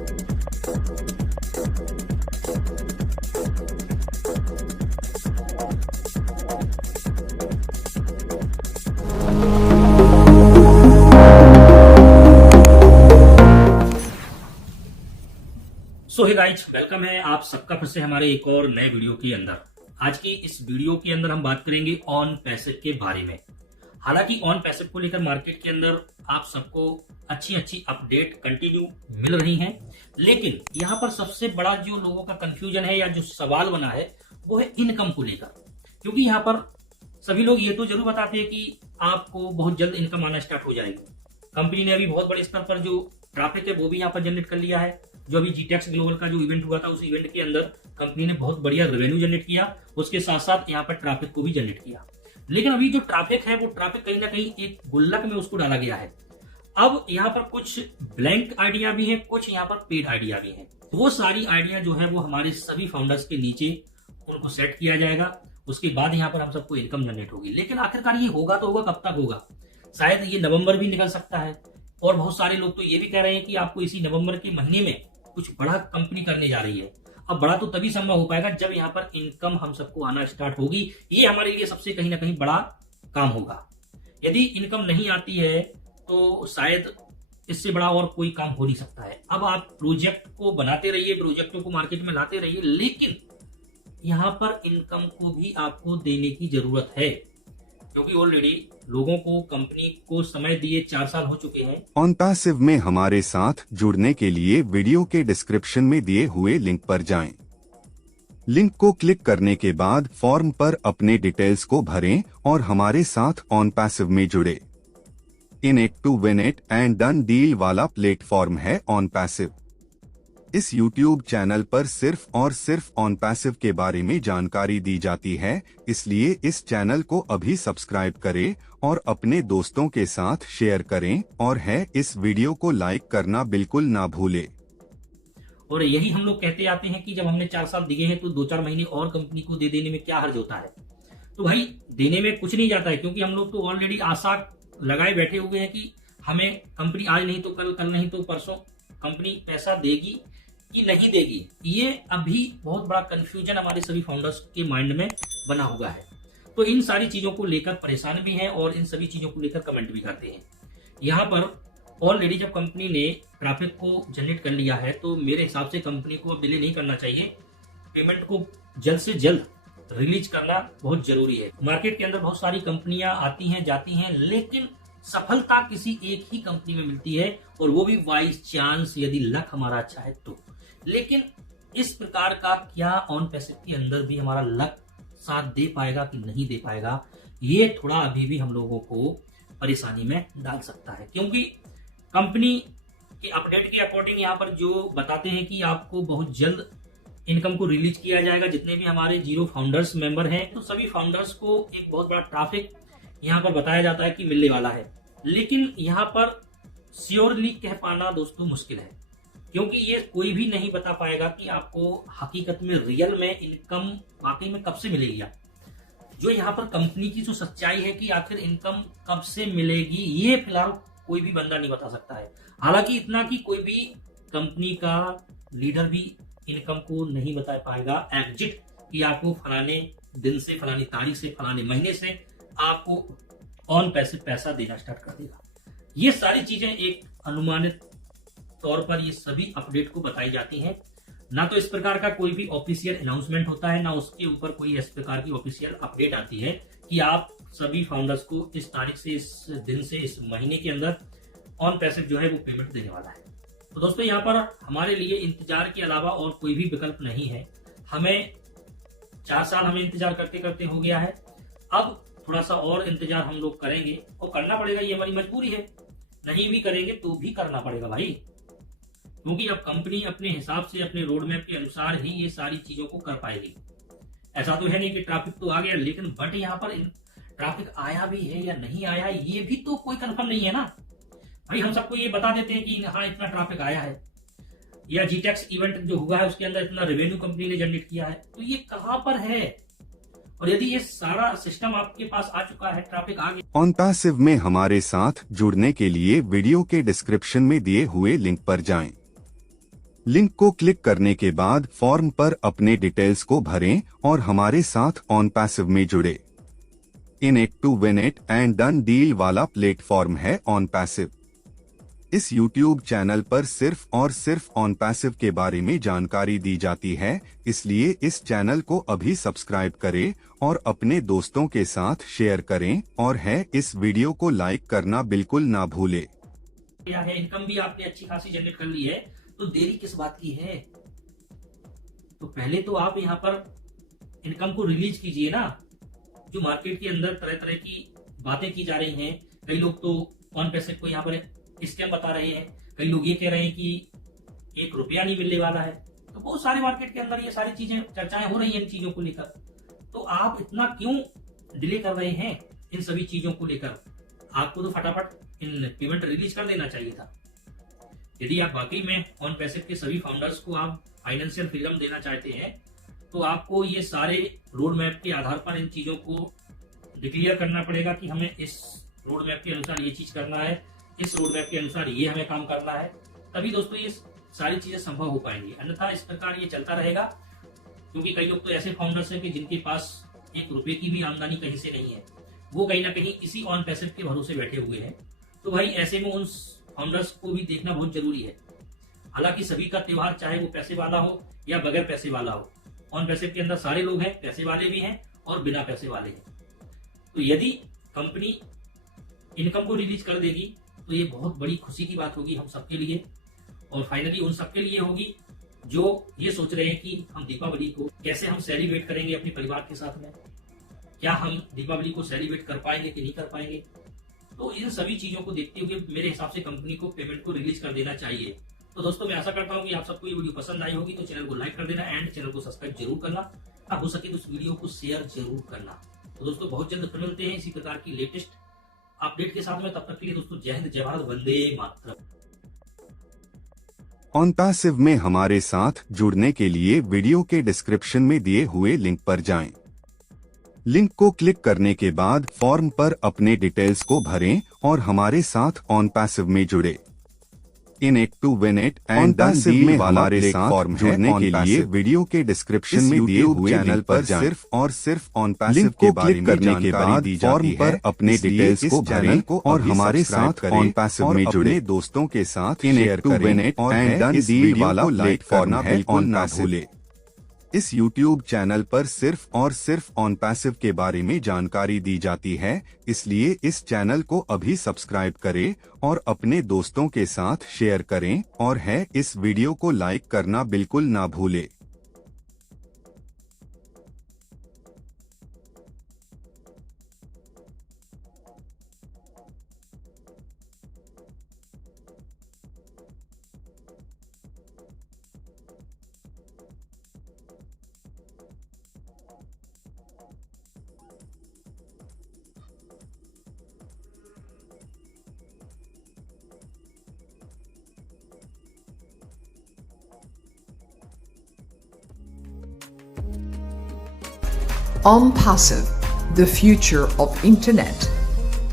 सो hey guys, welcome है आप सबका फिर से हमारे एक और नए वीडियो के अंदर। आज की इस वीडियो के अंदर हम बात करेंगे ऑन पैसिव के बारे में। हालांकि ऑन पैसिव को लेकर मार्केट के अंदर आप सबको अच्छी अपडेट कंटिन्यू मिल रही हैं, लेकिन यहाँ पर सबसे बड़ा जो लोगों का कंफ्यूजन है या जो सवाल बना है वो है इनकम को लेकर। क्योंकि यहाँ पर सभी लोग ये तो जरूर बताते हैं कि आपको बहुत जल्द इनकम आना स्टार्ट हो जाएगी। कंपनी ने अभी बहुत बड़े स्तर पर जो ट्रैफिक है वो भी यहाँ पर जनरेट कर लिया है। जो अभी जीटेक्स ग्लोबल का जो इवेंट हुआ था उस इवेंट के अंदर कंपनी ने बहुत बढ़िया रेवेन्यू जनरेट किया, उसके साथ साथ यहाँ पर ट्रैफिक को भी जनरेट किया। लेकिन अभी जो ट्रैफिक है वो ट्रैफिक कहीं ना कहीं एक गुल्लक में उसको डाला गया है। अब यहाँ पर कुछ ब्लैंक आइडिया भी है, कुछ यहाँ पर पेड आइडिया भी है। वो सारी आइडिया जो है वो हमारे सभी फाउंडर्स के नीचे उनको सेट किया जाएगा, उसके बाद यहाँ पर हम सबको इनकम जनरेट होगी। लेकिन आखिरकार ये होगा तो होगा, कब तक होगा? शायद ये नवंबर भी निकल सकता है। और बहुत सारे लोग तो ये भी कह रहे हैं कि आपको इसी नवंबर के महीने में कुछ बड़ा कंपनी करने जा रही है। अब बड़ा तो तभी संभव हो पाएगा जब यहाँ पर इनकम हम सबको आना स्टार्ट होगी। ये हमारे लिए सबसे कहीं ना कहीं बड़ा काम होगा। यदि इनकम नहीं आती है तो शायद इससे बड़ा और कोई काम हो नहीं सकता है। अब आप प्रोजेक्ट को बनाते रहिए, प्रोजेक्टों को मार्केट में लाते रहिए, लेकिन यहाँ पर इनकम को भी आपको देने की जरूरत है। क्योंकि ऑलरेडी लोगों को कंपनी को समय दिए 4 साल हो चुके हैं। ऑन पैसिव में हमारे साथ जुड़ने के लिए वीडियो के डिस्क्रिप्शन में दिए हुए लिंक पर जाएं। लिंक को क्लिक करने के बाद फॉर्म पर अपने डिटेल्स को भरें और हमारे साथ ऑन पैसिव में जुड़े। In it to win it and done deal वाला प्लेटफॉर्म है ऑन पैसिव। इस YouTube चैनल पर सिर्फ और सिर्फ ऑन पैसिव के बारे में जानकारी दी जाती है, इसलिए इस चैनल को अभी सब्सक्राइब करें और अपने दोस्तों के साथ शेयर करें, और है इस वीडियो को लाइक करना बिल्कुल ना भूले। और यही हम लोग कहते आते हैं कि जब हमने 4 साल दिए हैं तो 2-4 महीने और कंपनी को दे देने में क्या हर्ज होता है। तो भाई देने में कुछ नहीं जाता है, क्योंकि हम लोग तो ऑलरेडी आशा लगाए बैठे हुए हैं कि हमें कंपनी आज नहीं तो कल, कल नहीं तो परसों कंपनी पैसा देगी कि नहीं देगी। ये अभी बहुत बड़ा कंफ्यूजन हमारे सभी फाउंडर्स के माइंड में बना हुआ है। तो इन सारी चीजों को लेकर परेशान भी हैं और इन सभी चीजों को लेकर कमेंट भी करते हैं। यहाँ पर ऑलरेडी जब कंपनी ने ट्रैफिक को जनरेट कर लिया है तो मेरे हिसाब से कंपनी को अब डिले नहीं करना चाहिए। पेमेंट को जल्द से जल्द रिलीज करना बहुत जरूरी है। मार्केट के अंदर बहुत सारी कंपनियां आती हैं जाती हैं, लेकिन सफलता किसी एक ही कंपनी में मिलती है, और वो भी बाई चांस, यदि लक हमारा अच्छा है तो। लेकिन इस प्रकार का क्या ऑन पैसिव के अंदर भी हमारा लक साथ दे पाएगा कि नहीं दे पाएगा, ये थोड़ा अभी भी हम लोगों को परेशानी में डाल सकता है। क्योंकि कंपनी के अपडेट के अकॉर्डिंग यहाँ पर जो बताते हैं कि आपको बहुत जल्द इनकम को रिलीज किया जाएगा। जितने भी हमारे 0 फाउंडर्स मेंबर हैं तो सभी फाउंडर्स को एक बहुत बड़ा ट्रैफिक यहाँ पर बताया जाता है कि मिलने वाला है। लेकिन यहाँ पर श्योरली कह पाना दोस्तों मुश्किल है, क्योंकि ये कोई भी नहीं बता पाएगा कि आपको हकीकत में रियल में इनकम वाकई में कब से मिलेगी। जो यहाँ पर कंपनी की जो सच्चाई है कि आखिर इनकम कब से मिलेगी, ये फिलहाल कोई भी बंदा नहीं बता सकता है। हालांकि इतना कि कोई भी कंपनी का लीडर भी इनकम को नहीं बता पाएगा एग्जिट कि आपको फलाने दिन से, फलानी तारीख से, फलाने महीने से आपको ऑन पैसिव पैसा देना स्टार्ट कर देगा। ये सारी चीजें एक अनुमानित तौर पर ये सभी अपडेट को बताई जाती हैं। ना तो इस प्रकार का कोई भी ऑफिशियल अनाउंसमेंट होता है, ना उसके ऊपर कोई इस प्रकार की ऑफिशियल अपडेट आती है कि आप सभी फाउंडर्स को इस तारीख से, इस दिन से, इस महीने के अंदर ऑन पैसिव जो है वो पेमेंट देने वाला है। तो दोस्तों यहाँ पर हमारे लिए इंतजार के अलावा और कोई भी विकल्प नहीं है। हमें 4 साल हमें इंतजार करते करते हो गया है। अब थोड़ा सा और इंतजार हम लोग करेंगे और करना पड़ेगा, ये हमारी मजबूरी है। नहीं भी करेंगे तो भी करना पड़ेगा भाई, क्योंकि अब कंपनी अपने हिसाब से, अपने रोड मैप के अनुसार ही ये सारी चीजों को कर पाएगी। ऐसा तो है नहीं कि ट्रैफिक तो आ गया, लेकिन बट यहाँ पर ट्रैफिक आया भी है या नहीं आया ये भी तो कोई कंफर्म नहीं है ना भाई। हम सबको ये बता देते हैं कि हाँ इतना ट्रैफिक आया है, या जीटेक्स इवेंट जो हुआ है उसके अंदर इतना रेवेन्यू कंपनी ने जनरेट किया है, तो ये कहां पर है? और यदि ये सारा सिस्टम आपके पास आ चुका है, ट्रैफिक आ गया। ऑन पैसिव में हमारे साथ जुड़ने के लिए वीडियो के डिस्क्रिप्शन में दिए हुए लिंक पर जाएं। लिंक को क्लिक करने के बाद फॉर्म पर अपने डिटेल्स को भरें और हमारे साथ ऑन पैसिव में जुड़े। In it to win it and done deal वाला प्लेटफॉर्म है ऑन पैसिव। इस YouTube चैनल पर सिर्फ और सिर्फ ऑन पैसिव के बारे में जानकारी दी जाती है, इसलिए इस चैनल को अभी सब्सक्राइब करें और अपने दोस्तों के साथ शेयर करें और है इस वीडियो को लाइक करना बिल्कुल ना भूले। क्या है, इनकम भी आपने अच्छी खासी जनरेट कर ली है, तो देरी किस बात की है? तो पहले तो आप यहाँ पर इनकम को रिलीज कीजिए ना। जो मार्केट के अंदर तरह तरह की बातें की जा रही हैं, कई लोग तो ऑन पैसिव को यहाँ पर स्कैम बता रहे हैं, कई लोग ये कह रहे हैं कि 1 रुपया नहीं मिलने वाला है। तो बहुत सारे मार्केट के अंदर ये सारी चीजें चर्चाएं हो रही हैं इन चीजों को लेकर। तो आप इतना क्यों डिले कर रहे हैं इन सभी चीजों को लेकर? आपको तो फटाफट इन पेमेंट रिलीज कर देना चाहिए था। यदि आप वाकई में ऑन पैसिव के सभी फाउंडर्स को आप फाइनेंशियल फ्रीडम देना चाहते हैं, तो आपको ये सारे रोड मैप के आधार पर इन चीजों को डिक्लेयर करना पड़ेगा कि हमें इस रोड मैप के अनुसार ये चीज करना है, इस रोड मैप के अनुसार ये हमें काम करना है। तभी दोस्तों ये सारी चीजें संभव हो पाएंगी, अन्यथा इस प्रकार ये चलता रहेगा। क्योंकि कई लोग तो ऐसे फाउंडर्स हैं कि जिनके पास 1 रुपए की भी आमदनी कहीं से नहीं है, वो कहीं ना कहीं इसी ऑन पैसिव के भरोसे बैठे हुए हैं। तो भाई ऐसे में उन फाउंडर्स को भी देखना बहुत जरूरी है। हालांकि सभी का त्योहार, चाहे वो पैसे वाला हो या बगैर पैसे वाला हो, ऑन पैसिव के अंदर सारे लोग हैं, पैसे वाले भी हैं और बिना पैसे वाले हैं। तो यदि कंपनी इनकम को रिलीज कर देगी तो ये बहुत बड़ी खुशी की बात होगी हम सबके लिए, और फाइनली उन सबके लिए होगी जो ये सोच रहे हैं कि हम दीपावली को कैसे हम सेलिब्रेट करेंगे अपने परिवार के साथ में, क्या हम दीपावली को सेलिब्रेट कर पाएंगे कि नहीं कर पाएंगे। तो इन सभी चीजों को देखते हुए मेरे हिसाब से कंपनी को पेमेंट को रिलीज कर देना चाहिए। तो दोस्तों मैं आशा करता हूँ कि आप सबको ये वीडियो पसंद आई होगी, तो चैनल को लाइक कर देना एंड चैनल को सब्सक्राइब जरूर करना, हो सके तो इस वीडियो को शेयर जरूर करना। तो दोस्तों बहुत जल्द फिर मिलते हैं इसी प्रकार की लेटेस्ट अपडेट के साथ में। तब तक के लिए दोस्तों जय हिंद, जय भारत, वंदे मातरम। ऑन पैसिव में हमारे साथ जुड़ने के लिए वीडियो के डिस्क्रिप्शन में दिए हुए लिंक पर जाएं। लिंक को क्लिक करने के बाद फॉर्म पर अपने डिटेल्स को भरें और हमारे साथ ऑन पैसिव में जुड़े। In it to win it and done deal में हमारे साथ फॉर्म जुड़ने के लिए वीडियो के डिस्क्रिप्शन में दिए हुए चैनल पर सिर्फ और सिर्फ ऑन पैसिव के बारे में करने के बाद फॉर्म पर अपने डिटेल्स को भरें और हमारे साथ ऑन पैसिव में जुड़े दोस्तों के साथ शेयर करें एंड डन डील वाला प्लेटफॉर्म है ऑन ना भूले। इस YouTube चैनल पर सिर्फ और सिर्फ ऑन पैसिव के बारे में जानकारी दी जाती है, इसलिए इस चैनल को अभी सब्सक्राइब करें और अपने दोस्तों के साथ शेयर करें और है इस वीडियो को लाइक करना बिल्कुल ना भूले। On Passive, the future of internet.